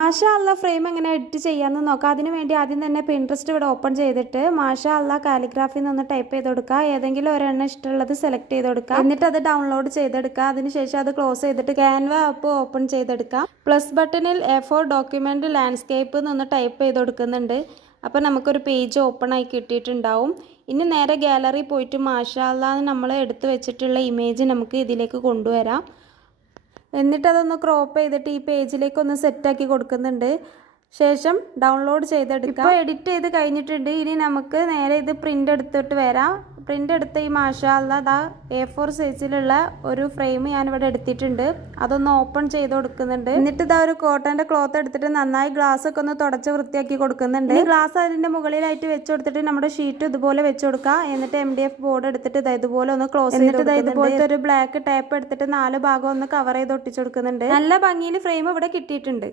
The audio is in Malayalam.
മാഷാ അല്ലാ ഫ്രെയിം എങ്ങനെ എഡിറ്റ് ചെയ്യാമെന്ന് നോക്കാം. അതിന് വേണ്ടി ആദ്യം തന്നെ പിൻട്രസ്റ്റ് ഇവിടെ ഓപ്പൺ ചെയ്തിട്ട് മാഷാ അല്ലാ കാലിഗ്രാഫി എന്നൊന്ന് ടൈപ്പ് ചെയ്ത് കൊടുക്കുക. ഏതെങ്കിലും ഒരെണ്ണം ഇഷ്ടമുള്ളത് സെലക്ട് ചെയ്ത് കൊടുക്കുക. എന്നിട്ട് അത് ഡൗൺലോഡ് ചെയ്തെടുക്കുക. അതിനുശേഷം അത് ക്ലോസ് ചെയ്തിട്ട് ക്യാൻവ ആപ്പ് ഓപ്പൺ ചെയ്തെടുക്കുക. പ്ലസ് ബട്ടണിൽ A4 ഡോക്യുമെന്റ് ലാൻഡ്സ്കേപ്പ് എന്നൊന്ന് ടൈപ്പ് ചെയ്ത് കൊടുക്കുന്നുണ്ട്. അപ്പോൾ നമുക്കൊരു പേജ് ഓപ്പൺ ആയി കിട്ടിയിട്ടുണ്ടാവും. ഇനി നേരെ ഗാലറി പോയിട്ട് മാഷാ അല്ലാ നമ്മൾ എടുത്തു വെച്ചിട്ടുള്ള ഇമേജ് നമുക്ക് ഇതിലേക്ക് കൊണ്ടുവരാം. എന്നിട്ട് അതൊന്ന് ക്രോപ്പ് ചെയ്തിട്ട് ഈ പേജിലേക്ക് ഒന്ന് സെറ്റാക്കി കൊടുക്കുന്നുണ്ട്. ശേഷം ഡൗൺലോഡ് ചെയ്തെടുക്കുക. ഇപ്പോൾ എഡിറ്റ് ചെയ്ത് കഴിഞ്ഞിട്ടുണ്ട്. ഇനി നമുക്ക് നേരെ ഇത് പ്രിൻ്റ് എടുത്തിട്ട് വരാം. പ്രിൻ്റ് എടുത്ത ഈ മാഷാ അല്ലാ A4 സൈസിലുള്ള ഒരു ഫ്രെയിം ഞാനിവിടെ എടുത്തിട്ടുണ്ട്. അതൊന്ന് ഓപ്പൺ ചെയ്ത് കൊടുക്കുന്നുണ്ട്. എന്നിട്ട് ഇതാ ഒരു കോട്ടൻ്റെ ക്ലോത്ത് എടുത്തിട്ട് നന്നായി ഗ്ലാസ് ഒക്കെ ഒന്ന് തുടച്ച് വൃത്തിയാക്കി കൊടുക്കുന്നുണ്ട്. ഗ്ലാസ് അതിൻ്റെ മുകളിലായിട്ട് വെച്ച് കൊടുത്തിട്ട് നമ്മുടെ ഷീറ്റ് ഇതുപോലെ വെച്ച് കൊടുക്കുക. എന്നിട്ട് MDF ബോർഡ് എടുത്തിട്ട് ഇതുപോലെ ഒന്ന് ക്ലോസ് ചെയ്തിട്ട് ഇതുപോലത്തെ ഒരു ബ്ലാക്ക് ടേപ്പ് എടുത്തിട്ട് 4 ഭാഗം ഒന്ന് കവർ ചെയ്ത് ഒട്ടിച്ചു കൊടുക്കുന്നുണ്ട്. നല്ല ഭംഗിയിൽ ഫ്രെയിം ഇവിടെ കിട്ടിയിട്ടുണ്ട്.